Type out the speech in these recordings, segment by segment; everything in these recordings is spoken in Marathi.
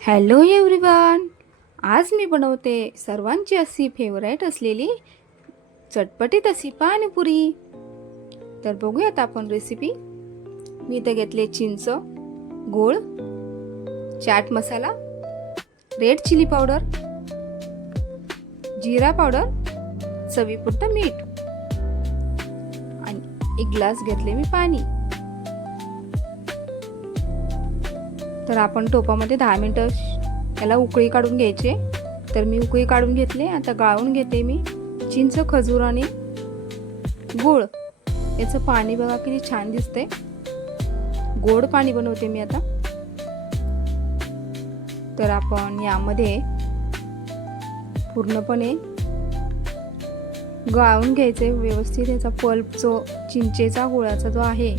Hello everyone. आज मी बनवते सर्वांची अशी फेवरेट असलेली चटपटीत अशी पाणीपुरी. तर बघूयात आपण रेसिपी. मी इथे घेतले चिंच, गूळ, chaat masala, red chilli powder, जिरा पावडर, चवीपुरतं मीठ आणि एक ग्लास घेतले मी पाणी. तर आपण टोपामध्ये 10 मिनिटं याला उकळी काढून घ्यायचे. तर मी उकळी काढून घेतले. आता गाळून घेते मी चिंच, खजूर आणि गूळ. याचं पाणी बघा किती छान दिसतंय. गोड पाणी बनवते मी आता. तर आपण यामध्ये पूर्णपणे गाळून घ्यायचे व्यवस्थित. याचा पल्प जो चिंचेचा गुळाचा जो आहे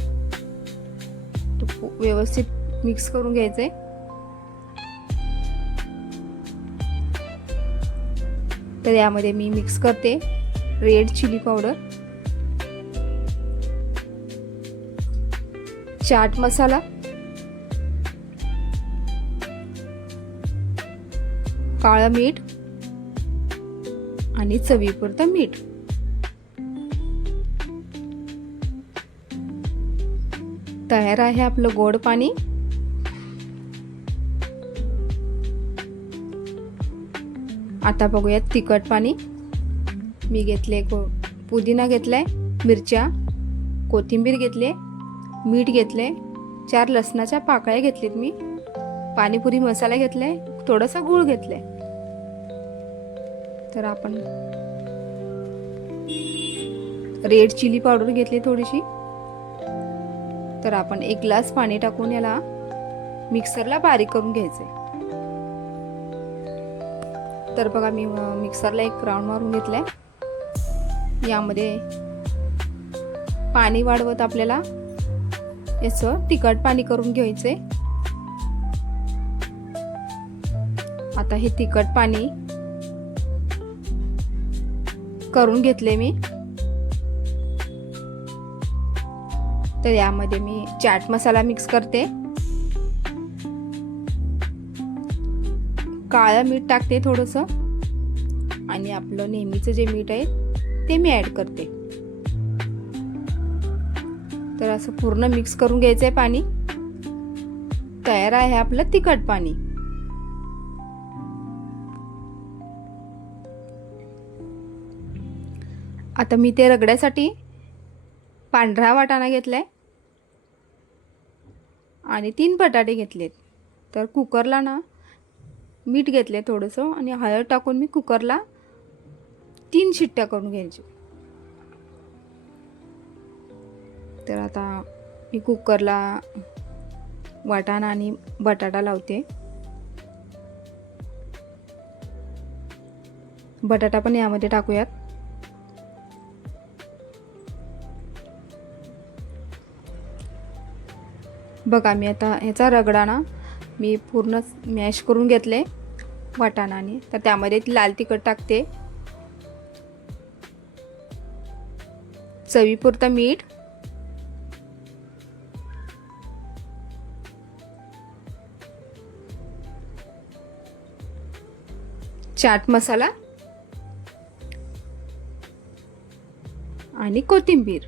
तो व्यवस्थित मिक्स करून घ्यायचे. तर यामध्ये मी मिक्स करते red chilli powder, chaat masala, काळं मीठ आणि चवीपुरतं मीठ. तयार आहे आपलं गोड पाणी. आता बघूयात तिखट पाणी. मी घेतले पुदिना घेतलाय, मिरच्या, कोथिंबीर घेतले, मीठ घेतले, 4 लसणाच्या पाकळ्या घेतलेत मी, पाणीपुरी मसाला घेतलाय, थोडासा गूळ घेतलाय. तर आपण रेड चिली पावडर घेतली थोडीशी. तर आपण 1 ग्लास पाणी टाकून याला मिक्सरला बारीक करून घ्यायचे. तर बघा मी मिक्सरला एक राऊंड मारून घेतलाय. यामध्ये पाणी वाढवत आपल्याला याचं तिखट पाणी करून घ्यायचे. आता हे तिखट पाणी करून घेतले मी. तर यामध्ये मी चाट मसाला मिक्स करते, काळं मीठ टाकते थोडंसं आणि आपलं नेहमीचं जे मीठ आहे ते मी ऍड करते. तर असं पूर्ण मिक्स करून घ्यायचं आहे पाणी. तयार आहे आपलं तिखट पाणी. आता मी ते रगड्यासाठी पांढरा वाटाणा घेतलाय आणि 3 बटाटे घेतलेत. तर कुकरला ना मीठ घेतले थोडंसं आणि हळद टाकून मी कुकरला 3 शिट्ट्या करून घ्यायची. तर आता मी कुकरला वाटाणा आणि बटाटा लावते. बटाटा पण यामध्ये टाकूयात. बघा मी आता ह्याचा रगडा ना मी पूर्ण मॅश करून घेतले वाटाणाने. तर त्यामध्ये लाल तिखट टाकते, चवीपुरतं मीठ, चाट मसाला आणि कोथिंबीर.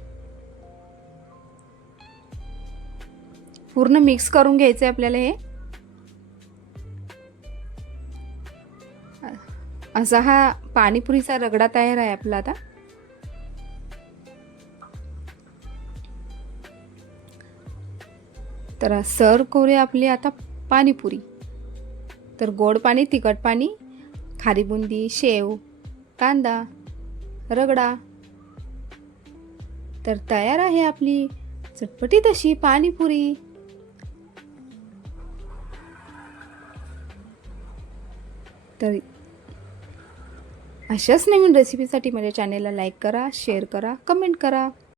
पूर्ण मिक्स करून घ्यायचं आहे आपल्याला. हे असा हा पाणीपुरीचा रगडा तयार आहे आपला. आता तर सर्व करूया आपली आता पाणीपुरी. तर गोड पाणी, तिखट पाणी, खारी बुंदी, शेव, कांदा, रगडा. तर तयार आहे आपली चटपटीत अशी पाणीपुरी. तर अशाच नवीन रेसिपीसाठी माझ्या चॅनेलला लाईक करा, शेअर करा, कमेंट करा.